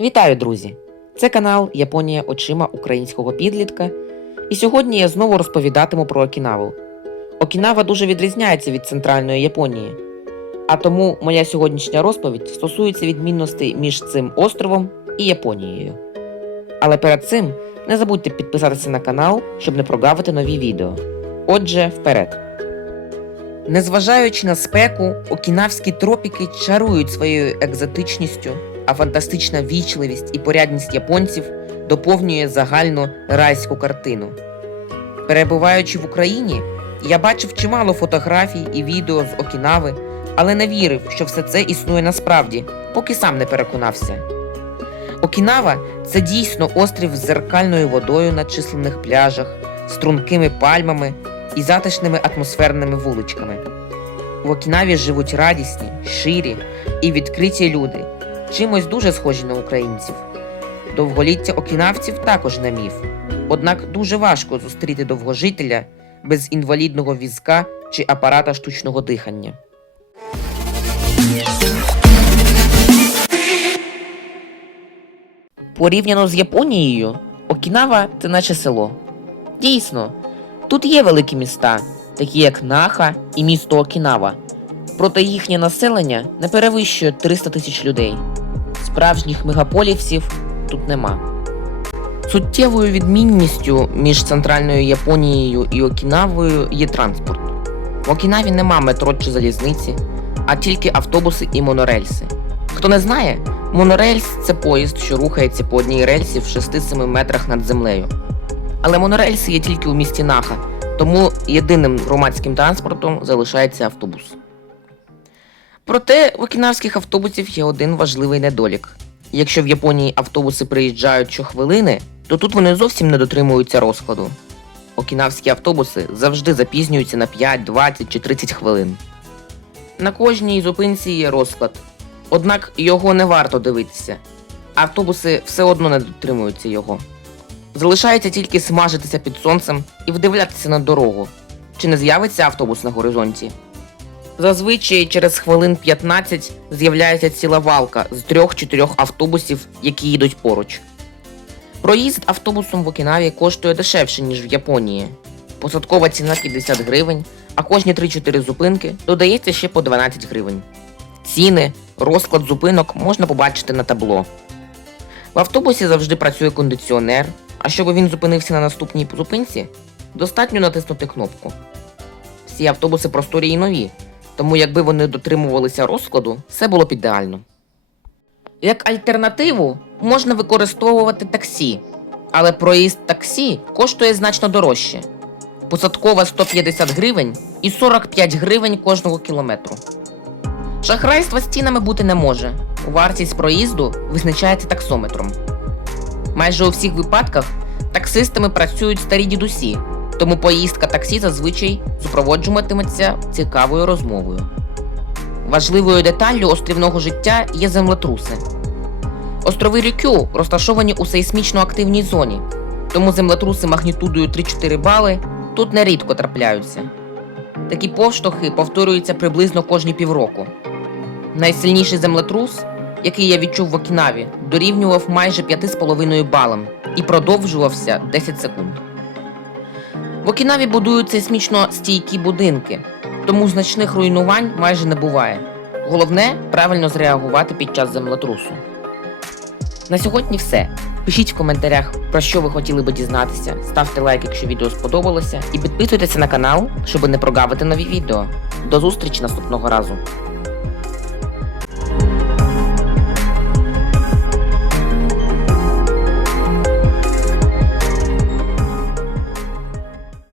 Вітаю, друзі! Це канал Японія очима українського підлітка. І сьогодні я знову розповідатиму про Окінаву. Окінава дуже відрізняється від центральної Японії. А тому моя сьогоднішня розповідь стосується відмінностей між цим островом і Японією. Але перед цим не забудьте підписатися на канал, щоб не прогавити нові відео. Отже, вперед! Незважаючи на спеку, окінавські тропіки чарують своєю екзотичністю, а фантастична вічливість і порядність японців доповнює загальну райську картину. Перебуваючи в Україні, я бачив чимало фотографій і відео з Окінави, але не вірив, що все це існує насправді, поки сам не переконався. Окінава це дійсно острів з зеркальною водою на численних пляжах, стрункими пальмами і затишними атмосферними вуличками. В Окінаві живуть радісні, ширі і відкриті люди, чимось дуже схожі на українців. Довголіття окінавців також не міф, однак дуже важко зустріти довгожителя без інвалідного візка чи апарата штучного дихання. Порівняно з Японією, Окінава це наче село. Дійсно, тут є великі міста, такі як Наха і місто Окінава. Проте їхнє населення не перевищує 300 тисяч людей. Справжніх мегаполісів тут нема. Суттєвою відмінністю між центральною Японією і Окінавою є транспорт. В Окінаві нема метро чи залізниці, а тільки автобуси і монорельси. Хто не знає, монорельс це поїзд, що рухається по одній рельсі в 6-7 метрах над землею. Але монорельси є тільки у місті Наха, тому єдиним громадським транспортом залишається автобус. Проте в окінавських автобусів є один важливий недолік. Якщо в Японії автобуси приїжджають щохвилини, то тут вони зовсім не дотримуються розкладу. Окінавські автобуси завжди запізнюються на 5, 20 чи 30 хвилин. На кожній зупинці є розклад, однак його не варто дивитися. Автобуси все одно не дотримуються його. Залишається тільки смажитися під сонцем і вдивлятися на дорогу, чи не з'явиться автобус на горизонті. Зазвичай через хвилин 15 з'являється ціла валка з трьох-чотирьох автобусів, які їдуть поруч. Проїзд автобусом в Окінаві коштує дешевше, ніж в Японії. Посадкова ціна 50 гривень, а кожні 3-4 зупинки додається ще по 12 гривень. Ціни, розклад зупинок можна побачити на табло. В автобусі завжди працює кондиціонер, а щоб він зупинився на наступній зупинці, достатньо натиснути кнопку. Всі автобуси просторі і нові, тому якби вони дотримувалися розкладу, все було б ідеально. Як альтернативу можна використовувати таксі, але проїзд таксі коштує значно дорожче. Посадкова 150 гривень і 45 гривень кожного кілометру. Шахрайства з цінами бути не може. Вартість проїзду визначається таксометром. Майже у всіх випадках таксистами працюють старі дідусі, тому поїздка таксі зазвичай супроводжуватиметься цікавою розмовою. Важливою деталлю острівного життя є землетруси. Острови Рюкю розташовані у сейсмічно активній зоні, тому землетруси магнітудою 3-4 бали тут нерідко трапляються. Такі повштовхи повторюються приблизно кожні півроку. Найсильніший землетрус, який я відчув в Окінаві, дорівнював майже 5,5 балам і продовжувався 10 секунд. В Окінаві будують сейсмічно стійкі будинки, тому значних руйнувань майже не буває. Головне правильно зреагувати під час землетрусу. На сьогодні все. Пишіть в коментарях, про що ви хотіли би дізнатися, ставте лайк, якщо відео сподобалося, і підписуйтеся на канал, щоб не прогавити нові відео. До зустрічі наступного разу!